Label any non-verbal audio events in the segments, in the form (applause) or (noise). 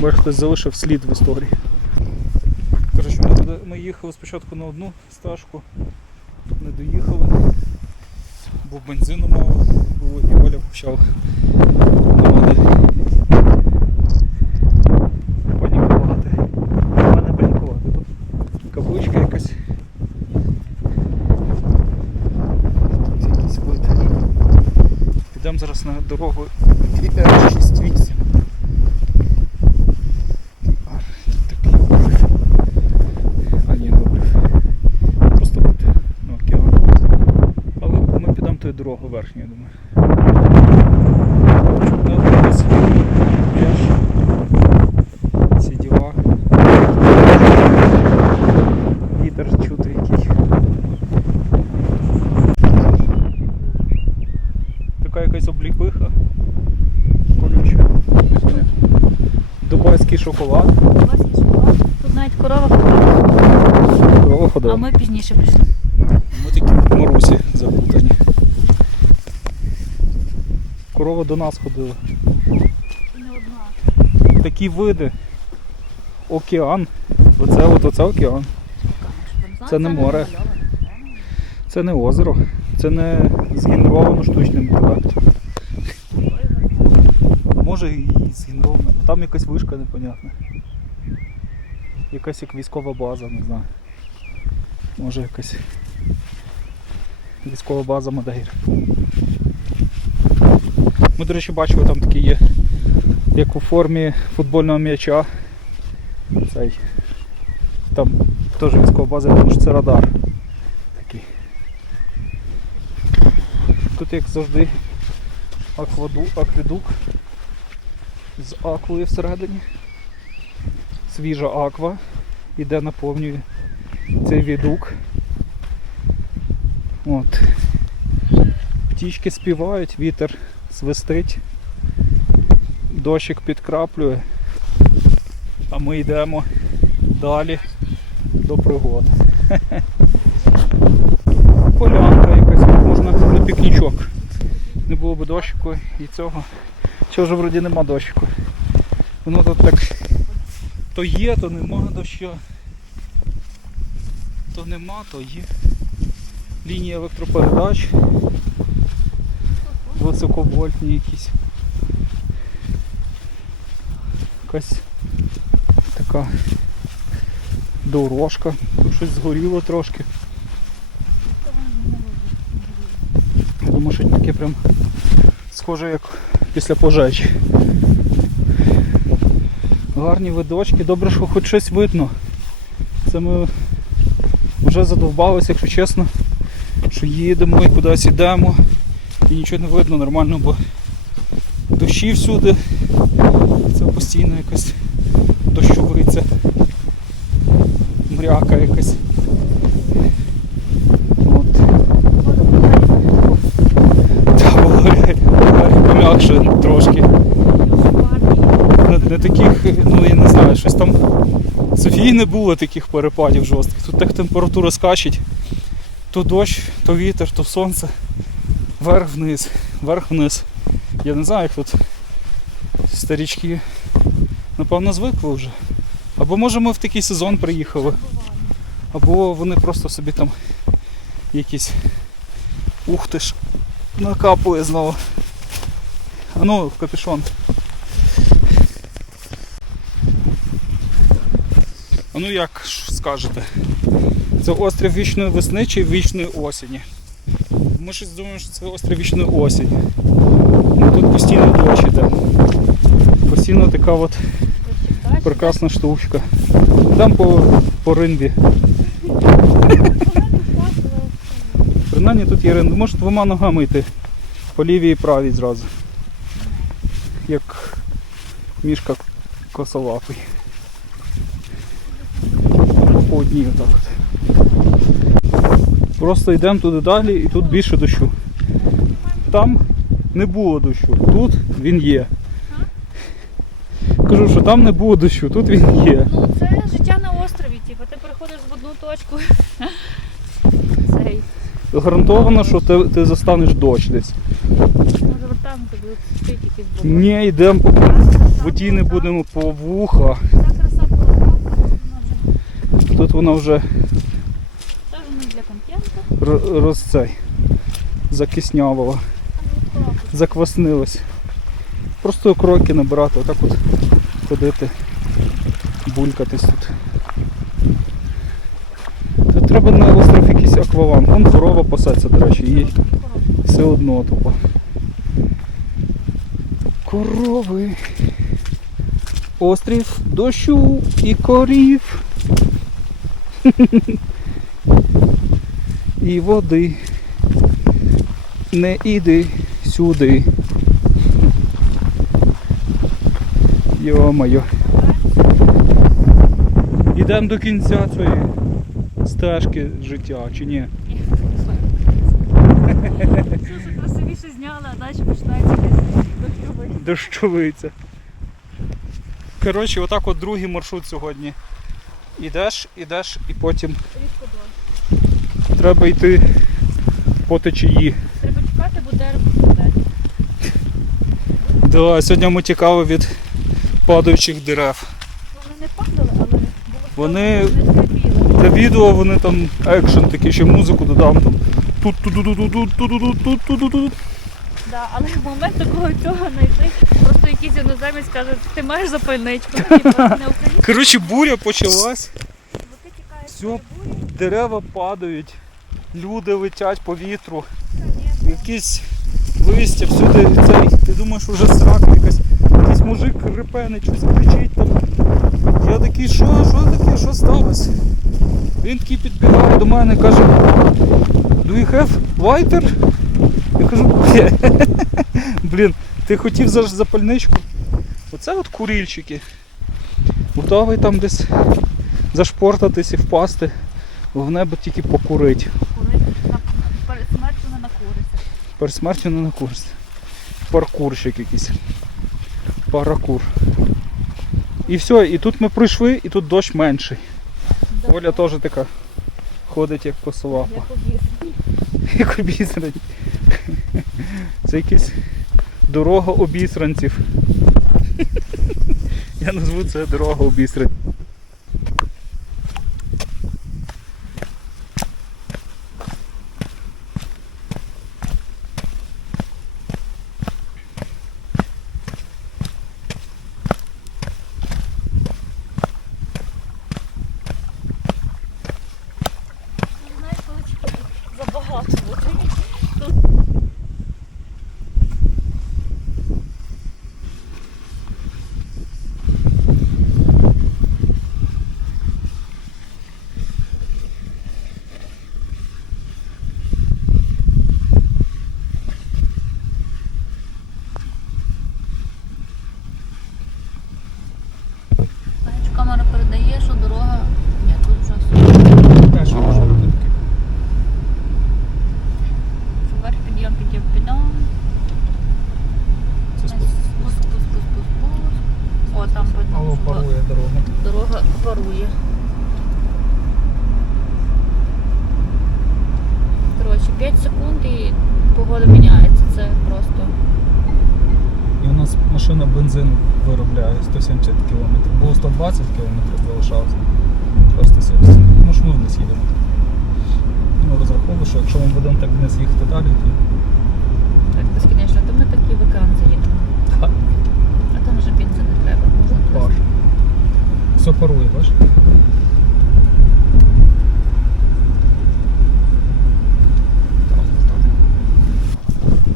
Бач, хтось залишив слід в історії. Коротше, ми, туди, ми їхали спочатку на одну стежку, не доїхали, бо бензину мало було і Оля почав на каблучка якась. Тут якийсь вид. Підемо зараз на дорогу R68. А, тут такий обрив. А ні, не обрив. Просто буде на океан. Але ми підемо тою я думаю. Ці діла. Вітер чути який. Така якась обліпиха. Колюча. Дубайський шоколад. Власне, шоколад. Тут навіть корова ходила, Корова ходила. а ми пізніше прийшли. Ми такі в Марусі запутані. Корова до нас ходила. Не одна. Такі види. Океан. Оце от оце океан. Це не море. Це не озеро. Це не згенеровано штучним інтелектом. Може і згенеровано. Там якась вишка непонятна. Якась як військова база, не знаю. Може якась військова база Мадейр. Ми, до речі, бачили, там такі є, як у формі футбольного м'яча. Цей. Там теж військова база, думаю, що це радар. Такий. Тут, як завжди, акваду, акведук з аквою всередині. Свіжа аква іде наповнює цей відук. От. Птічки співають, вітер свистить, дощик підкраплює, а ми йдемо далі до пригод. (laughs) Полянка якась, можна на пікнічок. Не було б дощику і цього. Чого ж вроді нема дощику. Воно тут так то є, то нема дощу. То нема, то є. Лінії електропередач. Високовольтні якісь. Якась така дорожка. Тут щось згоріло трошки. Я думаю, що таке прям схоже як після пожежі. Гарні видочки, добре, що хоч щось видно. Це ми вже задовбалися, якщо чесно, що їдемо і кудись йдемо і нічого не видно нормально, бо дощі всюди. Це постійно якась дощовиця. Мряка якась. От. Та пом'якше трошки. Не, таких, ну я не знаю, щось там. Софії не було таких перепадів жорстких. Тут так температура скачить. То дощ, то вітер, то сонце. Вверх-вниз, вверх-вниз. Я не знаю, як тут старічки. Напевно, звикли вже. Або може ми в такий сезон приїхали. Або вони просто собі там якісь ух ти ж накапує знову. А ну, капюшон. А ну як скажете? Це острів вічної весни чи вічної осені? Ми щось думаємо, що це острів осені. Ну, тут постійно дощ іде. Постійно така от прекрасна штучка. Там по, по ринві. Принаймні тут є ринг. Може двома ногами йти. По лівій і правій зразу. Як мішка косолапий. По одній отак от. Просто йдемо туди далі і тут більше дощу. Там не було дощу, тут він є. Кажу, що там не було дощу, тут він є. Ну, це життя на острові, типу, ти приходиш в одну точку. Цей. Гарантовано, що ти, ти застанеш дощ десь. Може вертаємо, буде спити. ті з. Ні, йдемо по воді не будемо по вуха. Та краса була там, вона вже Тут вона вже теж не для контенту. р- роз цей, закиснявила, Там закваснилась. Просто кроки набирати, отак от ходити, булькатись тут. Тут треба на остров якийсь акваланг. Вон корова пасеться, до речі, їй все одно тупо. Корови. Острів дощу і корів. (laughs) І води. Не іди сюди. Йо-моє. Ідемо до кінця цієї стежки життя, чи ні? Все, красивіше зняла, а далі починається дощовий. дощовиця. Коротше, отак от другий маршрут сьогодні. Ідеш, ідеш і потім. Треба йти по течії. Треба чекати, бо дерево. Да, сьогодні ми тікали від падаючих дерев. Вони не падали, але було Вони- вони. Для відео вони там екшен такий, ще музику додам там. тут тут тут тут тут тут тут тут тут Да, але в момент такого цього знайти, просто якийсь іноземець каже, ти маєш запальничку, Коротше, буря почалась, бурі, дерева падають, люди летять по вітру. якісь листя всюди цей, ти думаєш, уже срака якась, якийсь мужик репене, щось кричить там. Я такий, що, що таке, що сталося? Він такий підбігає до мене і каже, Do you have lighter? Я кажу, (laughs) блін, ти хотів за запальничку? Оце от курильщики. Готовий там десь зашпортатись і впасти, в небо тільки покурить. Курити на перед смертю не не на курс. Паркурщик якийсь. Паракур. І все, і тут ми прийшли, і тут дощ менший. Да. Оля теж така ходить як косолапа. Як обісрані. Це якась дорога обісранців. Я назву це дорога обісранців. lot. Машина бензин виробляє 170 км. Було 120 км залишалося. Тепер 170. Ну ж ми вниз їдемо. Ну, розраховую, що якщо ми будемо так вниз їхати далі, то Так, безконечно, то ми такі в екран заїдемо. Так. А там вже бензин не треба. Можна пар. просто. Все парує, бачиш?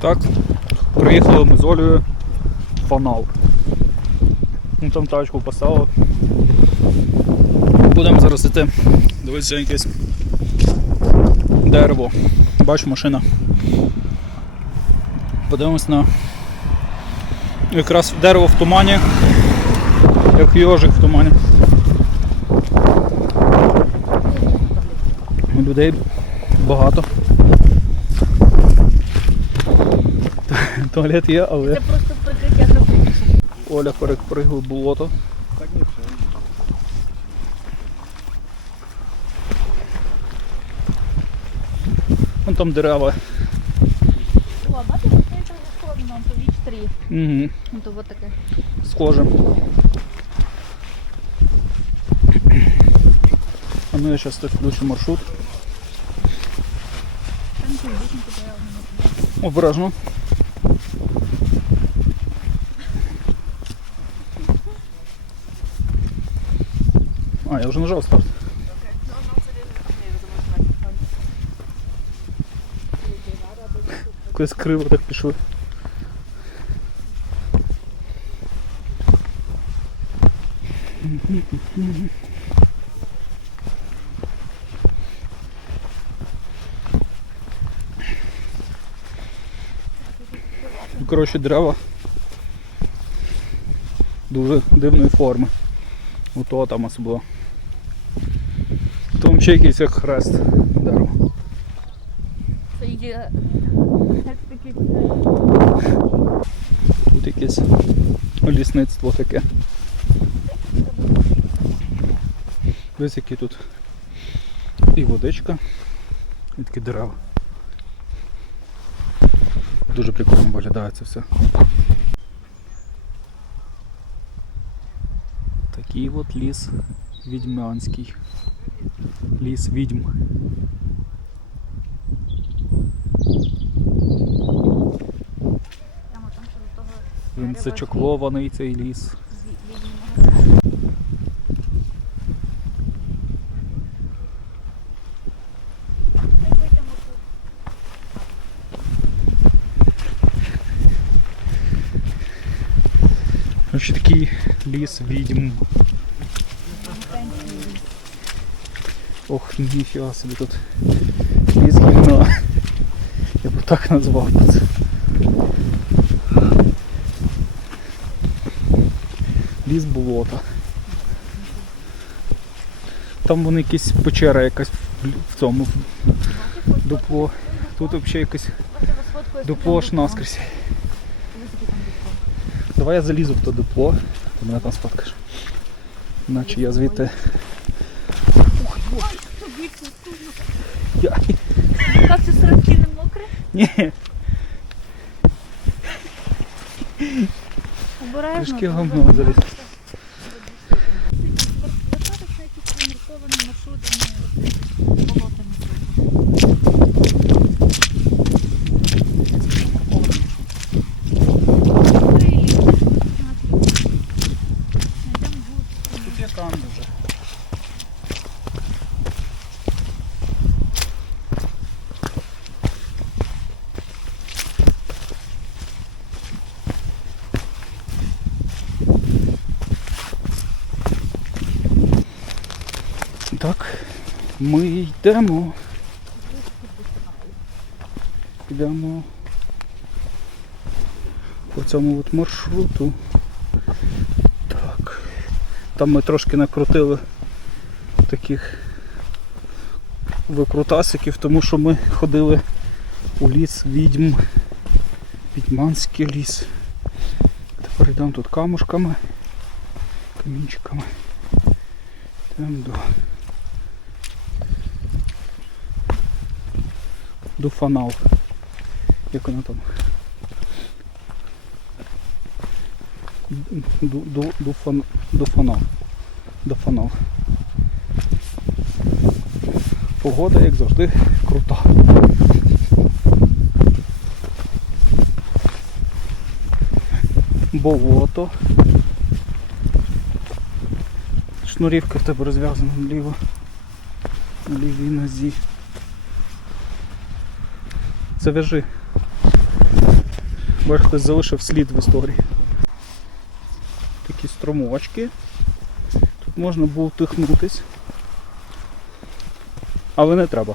Так, приїхали ми з Олею фанал. Ну там тачку поставили. Будемо зараз іти. Дивитися якесь дерево. Бачу машина. Подивимось на якраз дерево в тумані. Як йожик в тумані. Людей багато. Туалет є, але Оля перепригли болото. Так не все. Вон там дерева. О, бачите, це трохи схоже нам, то віч три. Угу. Ну, то от таке. Схоже. А ну я зараз так включу маршрут. Ображно. А, я вже нажав старт. Якось криво так пішли. Ну, Коротше, дерева дуже дивної форми. Ото там особливо. Ще якийсь як хрест дерево. Це є такий Тут якесь лісництво таке. Ось які тут і водичка, і такі дерева. Дуже прикольно виглядає це все. Такий от ліс відьмянський. Ліс відьм. Він зачоклований цей ліс. такий ліс відьм. Ох, ніфіга собі тут ліс гімна. Я б так назвав це. Ліс болота. Там вони якісь печера якась в цьому дупло. Тут взагалі якесь дупло аж наскрізь. Давай я залізу в то дупло, ти мене там сфоткаєш. Наче я звідти. Як це сорочки не мокре? Ні, Обережно. Трішки тут говно буде заліз. багато. Вертатись на якісь промарковані маршрути, не болотами. тут я там вже. Так, ми йдемо. Йдемо по цьому от маршруту. Так. Там ми трошки накрутили таких викрутасиків, тому що ми ходили у ліс відьм. Відьманський ліс. Тепер йдемо тут камушками, камінчиками. Йдемо до. До фанал. Як вона там? До, до, до, фан, до фанал. До фанал. Погода, як завжди, крута. Болото. Шнурівка в тебе розв'язана наліво. На лівій нозі. Зав'яжи. Бо хтось залишив слід в історії. Такі струмочки. Тут можна було втихнутись. Але не треба.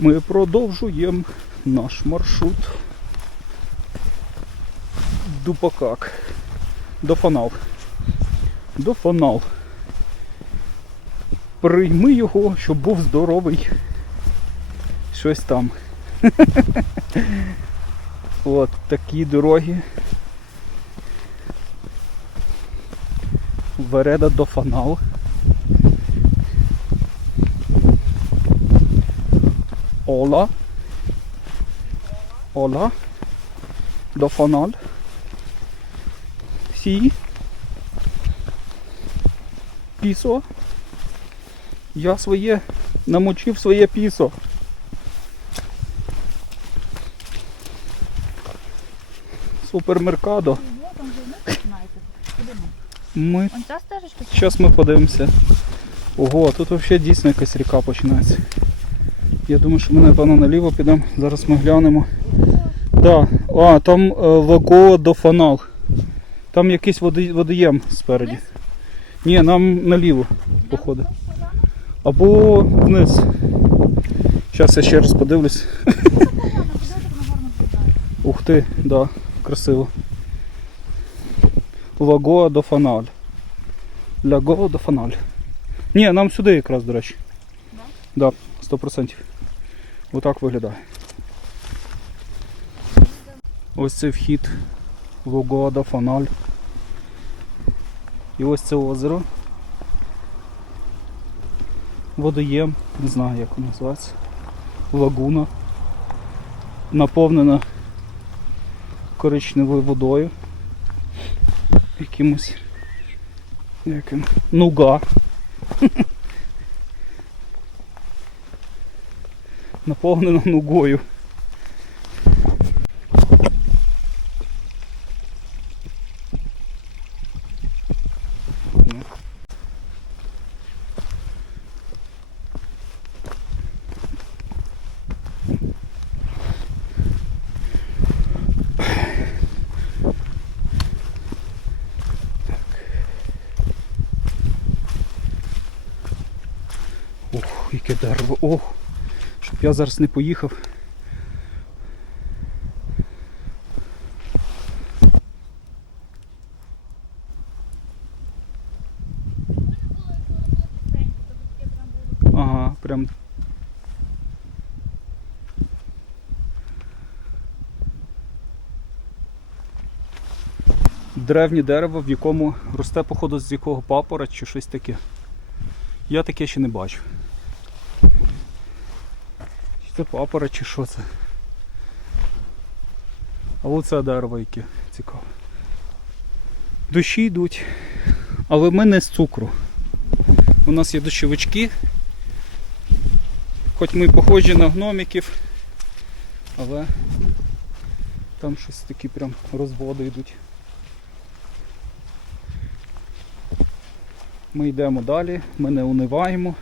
Ми продовжуємо наш маршрут. Дупакак. До фанал. До фанал. Прийми його, щоб був здоровий. Щось там. (laughs) От такі дороги. Вереда до фанал. Ола. Ола. до фональ. Сі. Пісо. Я своє намочив своє пісо. Супермеркадо. Ми? Зараз ми подивимося. Ого, тут взагалі дійсно якась ріка починається. Я думаю, що ми напевно наліво підемо. Зараз ми глянемо. Да. А, там е, Лаго до Фанал. Там якийсь води, водоєм спереді. Ні, нам наліво, походу. Або вниз. Зараз я ще раз подивлюсь. Ух ти, да, красиво. Лаго до Фаналь. Лаго до Фаналь. Ні, нам сюди якраз, до речі. Да? Да, 100%. Отак виглядає. Ось це вхід в Лаго до Фаналь. І ось це озеро. Водоєм, не знаю як воно називається. Лагуна. Наповнена коричневою водою. Якимось. Яким. Нуга. (laughs) Наповнена нугою. Ох, яке дерево. Ох, щоб я зараз не поїхав. Ага, прям. Древнє дерево, в якому росте, походу, з якого папора чи щось таке. Я таке ще не бачив. Це папора, чи що це? А оце дерево яке цікаве. Дощі йдуть, але ми не з цукру. У нас є дощовички. Хоч ми похожі на гномиків, але там щось такі прям розводи йдуть. Ми йдемо далі, ми не униваємо.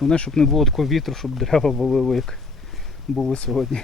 Головне, щоб не було такого вітру, щоб дерева валило, як було сьогодні.